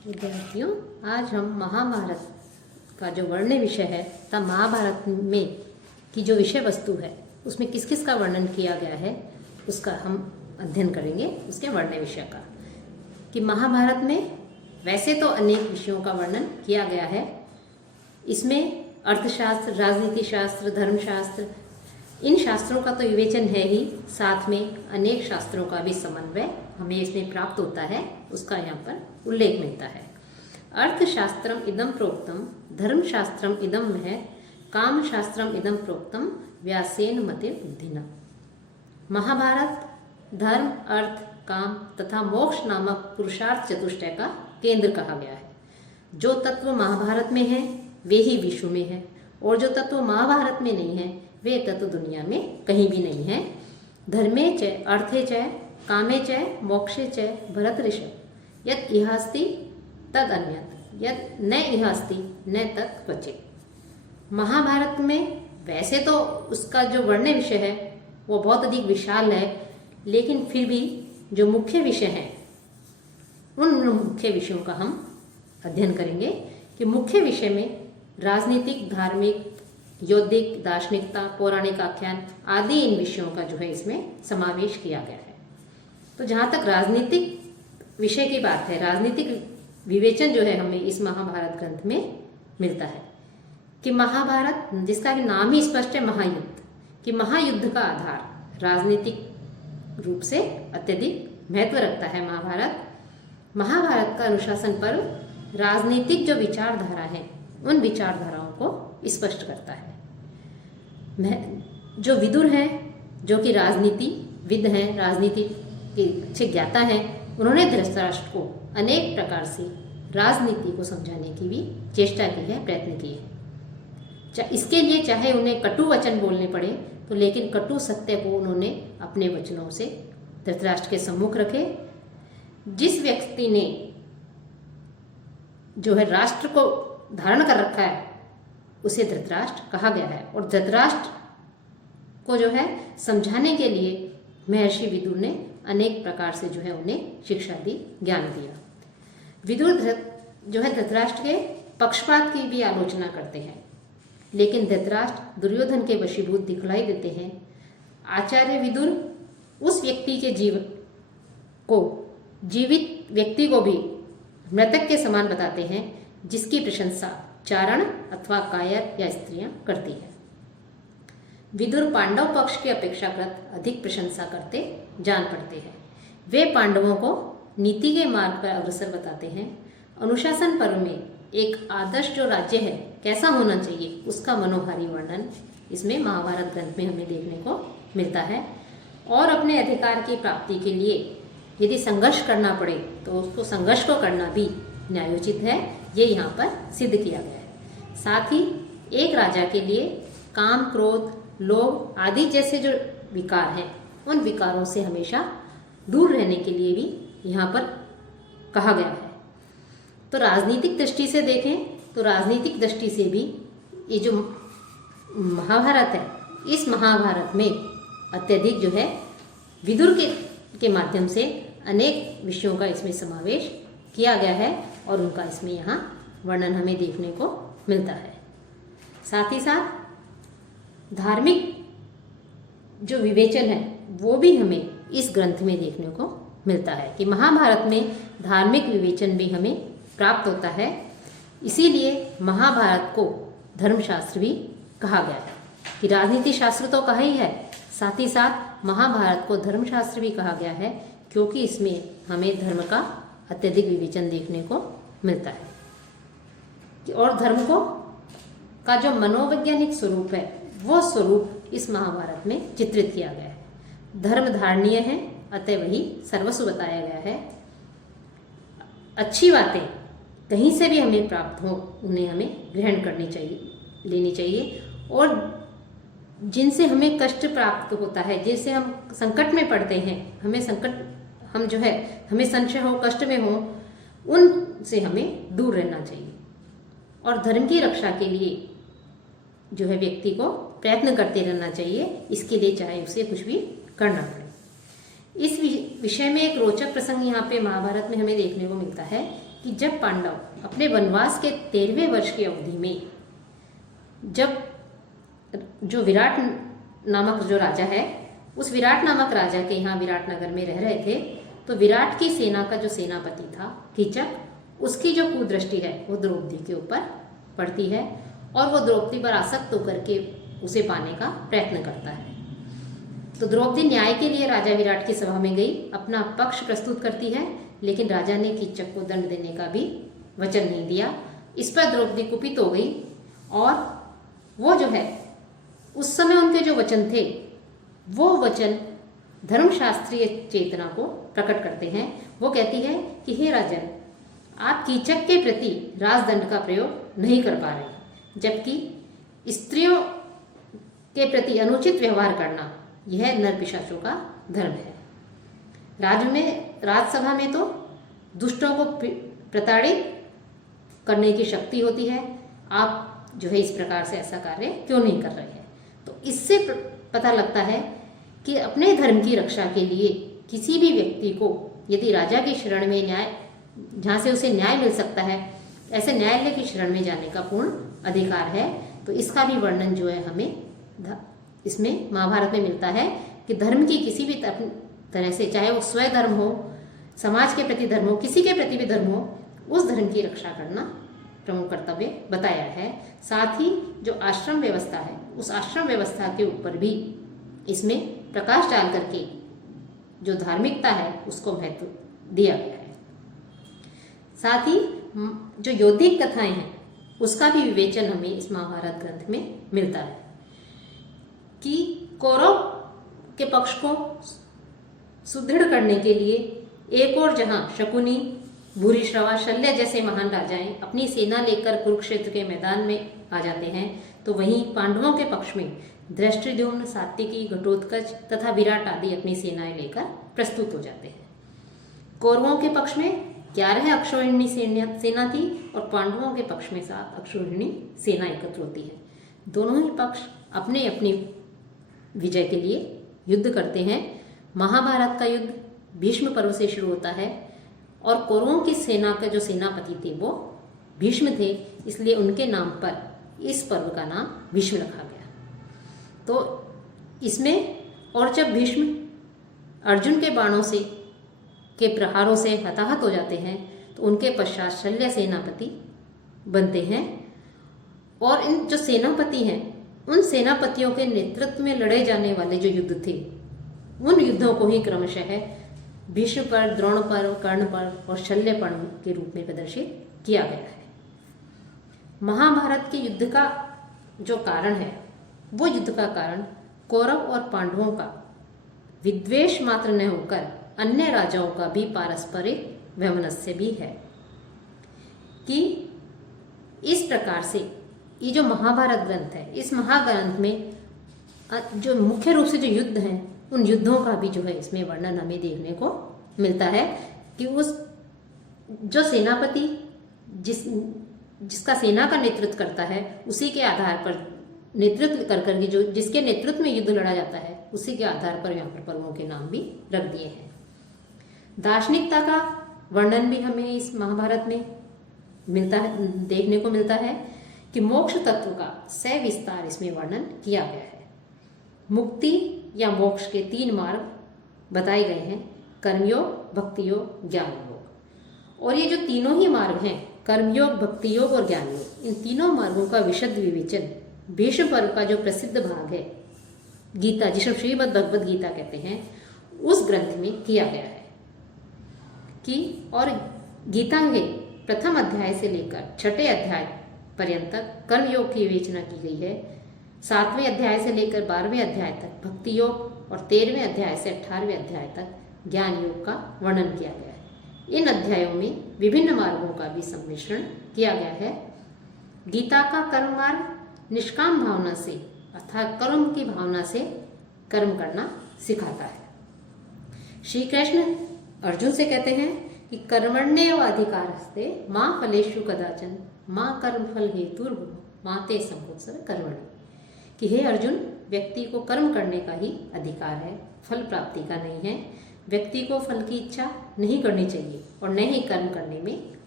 विद्यार्थियों, आज हम महाभारत का जो वर्ण्य विषय है तथा महाभारत में की जो विषय वस्तु है उसमें किस किस का वर्णन किया गया है उसका हम अध्ययन करेंगे। उसके वर्ण्य विषय का कि महाभारत में वैसे तो अनेक विषयों का वर्णन किया गया है। इसमें अर्थशास्त्र, राजनीति शास्त्र, धर्मशास्त्र, इन शास्त्रों का तो विवेचन है ही, साथ में अनेक शास्त्रों का भी समन्वय हमें इसमें प्राप्त होता है, उसका यहाँ पर उल्लेख मिलता है। अर्थशास्त्रम इदम प्रोक्तम, धर्मशास्त्रम इदम है, कामशास्त्रम इदम प्रोक्तम, व्यासेन मते बुद्धिना। महाभारत धर्म, अर्थ, काम तथा मोक्ष नामक पुरुषार्थ चतुष्टय का केंद्र कहा गया है। जो तत्व महाभारत में है वे ही विश्व में है, और जो तत्व महाभारत में नहीं है वे तत्व दुनिया में कहीं भी नहीं है। धर्मे च, अर्थे च, कामे च, मोक्षे च भरत ऋषभ, यत् इहास्ति तद अन्यत्, यत् न इहास्ति न तत् क्वचित्। महाभारत में वैसे तो उसका जो वर्ण्य विषय है वो बहुत अधिक विशाल है, लेकिन फिर भी जो मुख्य विषय हैं उन मुख्य विषयों का हम अध्ययन करेंगे कि मुख्य विषय में राजनीतिक, धार्मिक, यौद्धिक, दार्शनिकता, पौराणिक आख्यान आदि इन विषयों का जो है इसमें समावेश किया गया है। तो जहाँ तक राजनीतिक विषय की बात है, राजनीतिक विवेचन जो है हमें इस महाभारत ग्रंथ में मिलता है कि महाभारत, जिसका कि नाम ही स्पष्ट है महायुद्ध, कि महायुद्ध का आधार राजनीतिक रूप से अत्यधिक महत्व रखता है। महाभारत का अनुशासन पर्व राजनीतिक जो विचारधारा है उन विचारधाराओं को स्पष्ट करता है। जो विदुर हैं, जो कि राजनीतिविद हैं, राजनीति के अच्छे ज्ञाता हैं, उन्होंने धृतराष्ट्र को अनेक प्रकार से राजनीति को समझाने की भी चेष्टा की है, प्रयत्न किए हैं। इसके लिए चाहे उन्हें कटु वचन बोलने पड़े तो, लेकिन कटु सत्य को उन्होंने अपने वचनों से धृतराष्ट्र के सम्मुख रखे। जिस व्यक्ति ने जो है राष्ट्र को धारण कर रखा है उसे धृतराष्ट्र कहा गया है, और धृतराष्ट्र को जो है समझाने के लिए महर्षि विदुर ने अनेक प्रकार से जो है उन्हें शिक्षा दी, ज्ञान दिया। विदुर जो है धृतराष्ट्र के पक्षपात की भी आलोचना करते हैं, लेकिन धृतराष्ट्र दुर्योधन के वशीभूत दिखलाई देते हैं। आचार्य विदुर उस व्यक्ति के जीवित व्यक्ति को भी मृतक के समान बताते हैं जिसकी प्रशंसा चारण अथवा कायर या स्त्रियां करती है। विदुर पांडव पक्ष की अपेक्षाकृत अधिक प्रशंसा करते जान पड़ते हैं। वे पांडवों को नीति के मार्ग पर अग्रसर बताते हैं। अनुशासन पर्व में एक आदर्श जो राज्य है कैसा होना चाहिए उसका मनोहारी वर्णन इसमें महाभारत ग्रंथ में हमें देखने को मिलता है। और अपने अधिकार की प्राप्ति के लिए यदि संघर्ष करना पड़े तो उसको संघर्ष को करना भी न्यायोचित है, ये यहाँ पर सिद्ध किया गया है। साथ ही एक राजा के लिए काम, क्रोध, लोभ आदि जैसे जो विकार हैं उन विकारों से हमेशा दूर रहने के लिए भी यहाँ पर कहा गया है। तो राजनीतिक दृष्टि से देखें तो राजनीतिक दृष्टि से भी ये जो महाभारत है, इस महाभारत में अत्यधिक जो है विदुर के माध्यम से अनेक विषयों का इसमें समावेश किया गया है और उनका इसमें यहाँ वर्णन हमें देखने को मिलता है। साथ ही साथ धार्मिक जो विवेचन है वो भी हमें इस ग्रंथ में देखने को मिलता है कि महाभारत में धार्मिक विवेचन भी हमें प्राप्त होता है। इसीलिए महाभारत को धर्मशास्त्र भी कहा गया है कि राजनीति शास्त्र तो कहा ही है, साथ ही साथ महाभारत को धर्मशास्त्र भी कहा गया है, क्योंकि इसमें हमें धर्म का अत्यधिक विवेचन देखने को मिलता है। और धर्म का जो मनोवैज्ञानिक स्वरूप है वो स्वरूप इस महाभारत में चित्रित किया गया है। धर्म धारणीय है, अतः वही सर्वस्व बताया गया है। अच्छी बातें कहीं से भी हमें प्राप्त हो उन्हें हमें ग्रहण करनी चाहिए, लेनी चाहिए, और जिनसे हमें कष्ट प्राप्त होता है, जिनसे हम संकट में पड़ते हैं, हमें संशय हो, कष्ट में हो, उनसे हमें दूर रहना चाहिए। और धर्म की रक्षा के लिए जो है व्यक्ति को प्रयत्न करते रहना चाहिए, इसके लिए चाहे उसे कुछ भी करना पड़े। इस विषय में एक रोचक प्रसंग यहाँ पे महाभारत में हमें देखने को मिलता है कि जब पांडव अपने वनवास के 13वें वर्ष की अवधि में, जब जो विराट नामक जो राजा है, उस विराट नामक राजा के यहाँ विराट नगर में रह रहे थे, तो विराट की सेना का जो सेनापति था कीचक, उसकी जो कुदृष्टि है वो द्रौपदी के ऊपर पड़ती है और वो द्रौपदी पर आसक्त होकर के उसे पाने का प्रयत्न करता है। तो द्रौपदी न्याय के लिए राजा विराट की सभा में गई, अपना पक्ष प्रस्तुत करती है, लेकिन राजा ने कीचक को दंड देने का भी वचन नहीं दिया। इस पर द्रौपदी कुपित हो गई और वो जो है, उस समय उनके जो वचन थे वो वचन धर्मशास्त्रीय चेतना को प्रकट करते हैं। वो कहती है कि हे राजन, आप कीचक के प्रति राजदंड का प्रयोग नहीं कर पा रहे, जबकि स्त्रियों के प्रति अनुचित व्यवहार करना यह नर पिशाचों का धर्म है। राजसभा में तो दुष्टों को प्रताड़ित करने की शक्ति होती है, आप जो है इस प्रकार से ऐसा कार्य क्यों नहीं कर रहे हैं। तो इससे पता लगता है कि अपने धर्म की रक्षा के लिए किसी भी व्यक्ति को यदि राजा की शरण में न्याय, जहाँ से उसे न्याय मिल सकता है, ऐसे न्यायालय की शरण में जाने का पूर्ण अधिकार है। तो इसका भी वर्णन जो है हमें इसमें महाभारत में मिलता है कि धर्म की किसी भी तरह से, चाहे वो स्वधर्म हो, समाज के प्रति धर्म हो, किसी के प्रति भी धर्म हो, उस धर्म की रक्षा करना प्रमुख कर्तव्य बताया है। साथ ही जो आश्रम व्यवस्था है, उस आश्रम व्यवस्था के ऊपर भी इसमें प्रकाश डाल करके जो धार्मिकता है उसको महत्व दिया गया है। साथ ही जो यौद्धिक कथाएं हैं उसका भी विवेचन हमें इस महाभारत ग्रंथ में मिलता है कि कौरव के पक्ष को सुदृढ़ करने के लिए एक और जहां शकुनी, भूरिश्रवा, शल्य जैसे महान राजाएं अपनी सेना लेकर कुरुक्षेत्र के मैदान में आ जाते हैं, तो वहीं पांडवों के पक्ष में धृष्टद्युम्न, सात्विकी, घटोत्कच तथा विराट आदि अपनी सेनाएं लेकर प्रस्तुत हो जाते हैं। कौरवों के पक्ष में 11 अक्षौहिणी सेना थी और पांडवों के पक्ष में 7 अक्षौहिणी सेना एकत्र होती है। दोनों ही पक्ष अपने अपनी विजय के लिए युद्ध करते हैं। महाभारत का युद्ध भीष्म पर्व से शुरू होता है और कौरवों की सेना का जो सेनापति थे वो भीष्म थे, इसलिए उनके नाम पर इस पर्व का नाम भीष्म रखा गया। तो इसमें, और जब भीष्म अर्जुन के बाणों से के प्रहारों से हताहत हो जाते हैं तो उनके पश्चात शल्य सेनापति बनते हैं और इन जो सेनापति हैं उन सेनापतियों के नेतृत्व में लड़े जाने वाले जो युद्ध थे उन युद्धों को ही क्रमशः भीष्म पर्व, द्रोण पर्व, कर्ण पर्व और शल्य पर्व के रूप में प्रदर्शित किया गया है। महाभारत के युद्ध का जो कारण है वो युद्ध का कारण कौरव और पांडवों का विद्वेष मात्र न होकर अन्य राजाओं का भी पारस्परिक वैमनस्य भी है कि इस प्रकार से ये जो महाभारत ग्रंथ है, इस महाग्रंथ में जो मुख्य रूप से जो युद्ध हैं उन युद्धों का भी जो है इसमें वर्णन हमें देखने को मिलता है कि उस जो सेनापति जिसका सेना का नेतृत्व करता है उसी के आधार पर नेतृत्व कर करके जो जिसके नेतृत्व में युद्ध लड़ा जाता है उसी के आधार पर यहाँ पर पर्वों के नाम भी रख दिए हैं। दार्शनिकता का वर्णन भी हमें इस महाभारत में मिलता है, देखने को मिलता है कि मोक्ष तत्व का सविस्तार इसमें वर्णन किया गया है। मुक्ति या मोक्ष के 3 मार्ग बताए गए हैं, कर्मयोग, भक्ति योग, ज्ञान योग। और ये जो तीनों ही मार्ग हैं, कर्मयोग, भक्ति योग और ज्ञान योग, इन तीनों मार्गों का विशद विवेचन भीष्म पर्व का जो प्रसिद्ध भाग है गीता, जिसे श्रीमद् भगवद गीता कहते हैं, उस ग्रंथ में किया गया है कि और गीता के प्रथम अध्याय से लेकर 6ठे अध्याय पर्यंत तक कर्मयोग की विवेचना की गई है। 7वें अध्याय से लेकर 12वें अध्याय तक भक्ति योग और 13वें अध्याय से 18वें अध्याय तक ज्ञान योग का वर्णन किया गया है। इन अध्यायों में विभिन्न मार्गों का भी सम्मिश्रण किया गया है। गीता का कर्म मार्ग निष्काम भावना से अर्थात कर्म की भावना से कर्म करना सिखाता है। श्री कृष्ण अर्जुन से कहते हैं कि कर्मण्येवाधिकारस्ते मां फलेषु कदाचन मां कर्म फल हेतुर्भुः मां ते संभोत्सव कर्मणि, कि हे अर्जुन, व्यक्ति को कर्म करने का ही अधिकार है, फल प्राप्ति का नहीं है। व्यक्ति को फल की इच्छा नहीं करनी चाहिए और न ही कर्म करने में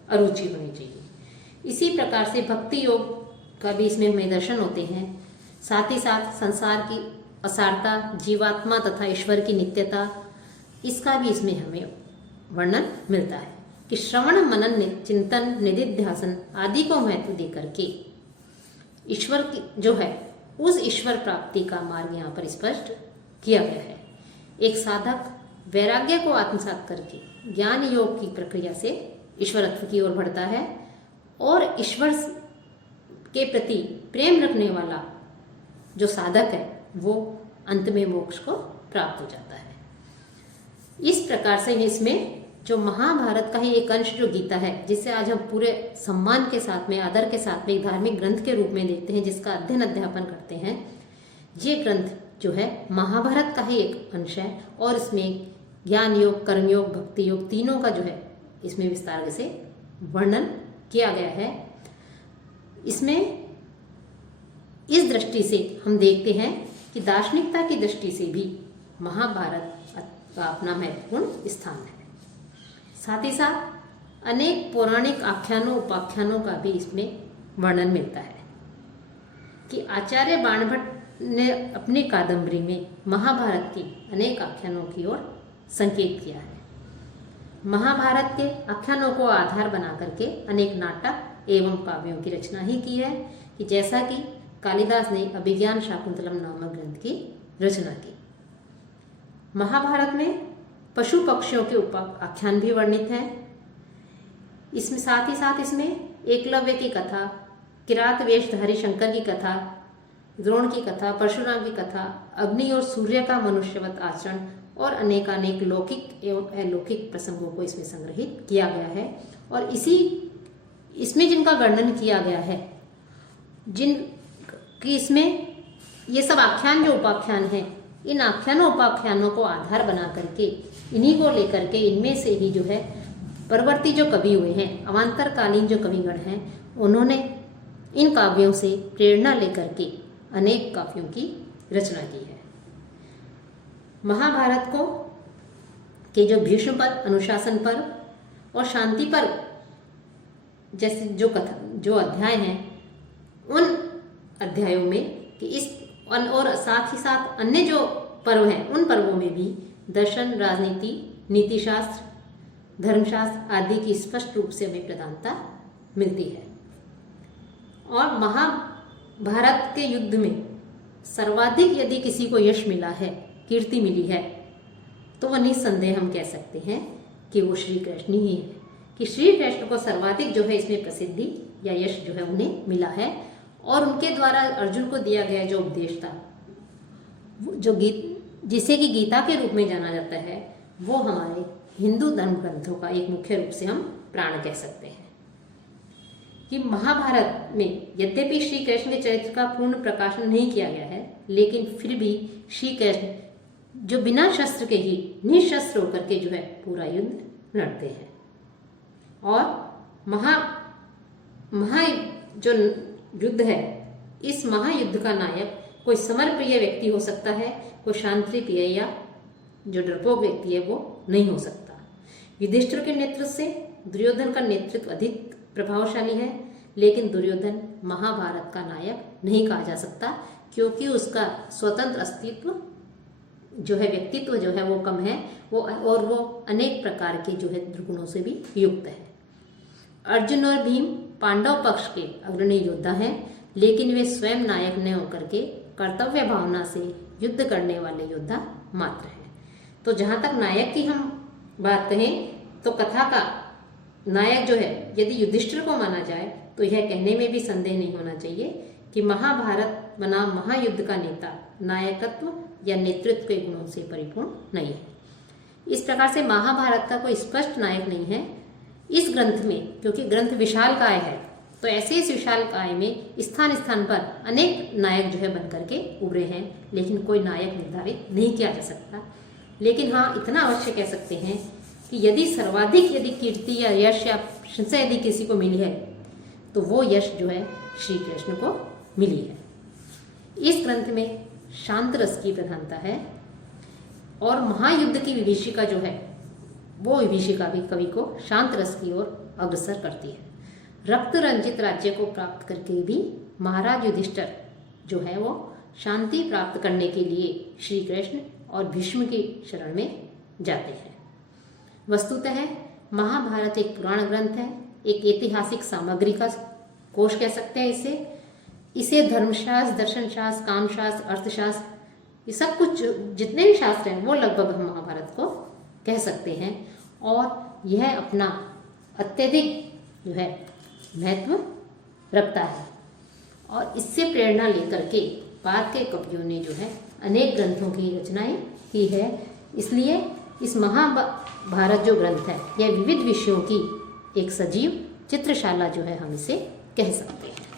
अरुचि होनी चाहिए। इसी प्रकार से भक्ति योग का भी इसमें हमें दर्शन होते हैं। साथ ही साथ संसार की असारता, जीवात्मा तथा ईश्वर की नित्यता, इसका भी इसमें हमें वर्णन मिलता है कि श्रवण, मनन, चिंतन, निधिध्यासन आदि को महत्व दे करके ईश्वर की जो है उस ईश्वर प्राप्ति का मार्ग यहाँ पर स्पष्ट किया गया है। एक साधक वैराग्य को आत्मसात करके ज्ञान योग की प्रक्रिया से ईश्वरत्व की ओर बढ़ता है और ईश्वर के प्रति प्रेम रखने वाला जो साधक है वो अंत में मोक्ष को प्राप्त हो जाता है। इस प्रकार से इसमें जो महाभारत का ही एक अंश जो गीता है, जिसे आज हम पूरे सम्मान के साथ में, आदर के साथ में एक धार्मिक ग्रंथ के रूप में देखते हैं, जिसका अध्ययन अध्यापन करते हैं, ये ग्रंथ जो है महाभारत का ही एक अंश है और इसमें ज्ञान योग, कर्म योग, भक्ति योग तीनों का जो है इसमें विस्तार से वर्णन किया गया है। इसमें इस दृष्टि से हम देखते हैं कि दार्शनिकता की दृष्टि से भी महाभारत का अपना महत्वपूर्ण स्थान है। साथ ही साथ अनेक पौराणिक आख्यानों, उपाख्यानों का भी इसमें वर्णन मिलता है कि आचार्य बाणभट्ट ने अपनी कादंबरी में महाभारत की अनेक आख्यानों की ओर संकेत किया है। महाभारत के आख्यानों को आधार बना करके अनेक नाटक एवं काव्यों की रचना ही की है कि जैसा कि कालिदास ने अभिज्ञान शाकुंतलम नामक ग्रंथ की रचना की। महाभारत में पशु पक्षियों के आख्यान भी वर्णित हैं। इसमें साथ ही साथ इसमें एकलव्य की कथा, किरात वेशधारी शंकर की कथा, द्रोण की कथा, परशुराम की कथा, अग्नि और सूर्य का मनुष्यवत आचरण और अनेकानेक लौकिक एवं अलौकिक प्रसंगों को इसमें संग्रहित किया गया है। और इसमें जिनका वर्णन किया गया है, जिन कि इसमें ये सब आख्यान जो उपाख्यान हैं, इन आख्यानों उपाख्यानों को आधार बना करके, इन्हीं को लेकर के, इनमें से ही जो है परवर्ती जो कवि हुए हैं, अवांतरकालीन जो कविगण हैं, उन्होंने इन काव्यों से प्रेरणा लेकर के अनेक काव्यों की रचना की है। महाभारत को के जो भीष्म पर्व, अनुशासन पर्व और शांति पर्व जैसे जो अध्याय हैं, उन अध्यायों में कि इस और साथ ही साथ अन्य जो पर्व हैं, उन पर्वों में भी दर्शन, राजनीति, नीतिशास्त्र, धर्मशास्त्र आदि की स्पष्ट रूप से हमें प्रधानता मिलती है। और महाभारत के युद्ध में सर्वाधिक यदि किसी को यश मिला है, कीर्ति मिली है, तो वह निस्संदेह हम कह सकते हैं कि वो श्री कृष्ण ही है। कि श्री कृष्ण को सर्वाधिक जो है इसमें प्रसिद्धि या यश जो है उन्हें मिला है और उनके द्वारा अर्जुन को दिया गया जो उपदेश था, जो जिसे कि गीता के रूप में जाना जाता है, वो हमारे हिंदू धर्म ग्रंथों का एक मुख्य रूप से हम प्राण कह सकते हैं। कि महाभारत में यद्यपि श्री कृष्ण के चरित्र का पूर्ण प्रकाशन नहीं किया गया है, लेकिन फिर भी श्री कृष्ण जो बिना शस्त्र के ही निशस्त्र होकर के जो है पूरा युद्ध लड़ते हैं। और जो युद्ध है, इस महायुद्ध का नायक कोई समरप्रिय व्यक्ति हो सकता है, कोई शांतिप्रिय या जो डरपोक व्यक्ति है वो नहीं हो सकता। युधिष्ठिर के नेतृत्व से दुर्योधन का नेतृत्व अधिक प्रभावशाली है, लेकिन दुर्योधन महाभारत का नायक नहीं कहा जा सकता, क्योंकि उसका स्वतंत्र अस्तित्व जो है, व्यक्तित्व जो है वो कम है, वो अनेक प्रकार के जो है दुर्गुणों से भी युक्त है। अर्जुन और भीम पांडव पक्ष के अग्रणी योद्धा हैं, लेकिन वे स्वयं नायक न होकर के कर्तव्य भावना से युद्ध करने वाले योद्धा मात्र हैं। तो जहाँ तक नायक की हम बात कहें, तो कथा का नायक जो है यदि युधिष्ठिर को माना जाए, तो यह कहने में भी संदेह नहीं होना चाहिए कि महाभारत बनाम महायुद्ध का नेता नायकत्व या नेतृत्व के गुणों से परिपूर्ण नहीं है। इस प्रकार से महाभारत का कोई स्पष्ट नायक नहीं है इस ग्रंथ में, क्योंकि ग्रंथ विशालकाय है, तो ऐसे इस विशालकाय में स्थान स्थान पर अनेक नायक जो है बन करके उभरे हैं, लेकिन कोई नायक निर्धारित नहीं किया जा सकता। लेकिन हाँ, इतना अवश्य कह सकते हैं कि यदि सर्वाधिक कीर्ति या यश या प्रशंसा यदि किसी को मिली है, तो वो यश जो है श्री कृष्ण को मिली है। इस ग्रंथ में शांत रस की प्रधानता है और महायुद्ध की विभीषिका जो है, वो विभीषिका भी कवि को शांत रस की ओर अग्रसर करती है। रक्त रंजित राज्य को प्राप्त करके भी महाराज युधिष्ठिर जो है वो शांति प्राप्त करने के लिए श्री कृष्ण और भीष्म की शरण में जाते हैं। वस्तुतः महाभारत एक पुराण ग्रंथ है, एक ऐतिहासिक सामग्री का कोश कह सकते हैं इसे धर्मशास्त्र, दर्शनशास्त्र, कामशास्त्र, अर्थशास्त्र, ये सब कुछ जितने भी शास्त्र हैं वो लगभग हम महाभारत को कह सकते हैं। और यह अपना अत्यधिक जो है महत्व रखता है और इससे प्रेरणा लेकर के बाद के कवियों ने जो है अनेक ग्रंथों की रचनाएं की है। इसलिए इस महाभारत जो ग्रंथ है यह विविध विषयों की एक सजीव चित्रशाला जो है हम इसे कह सकते हैं।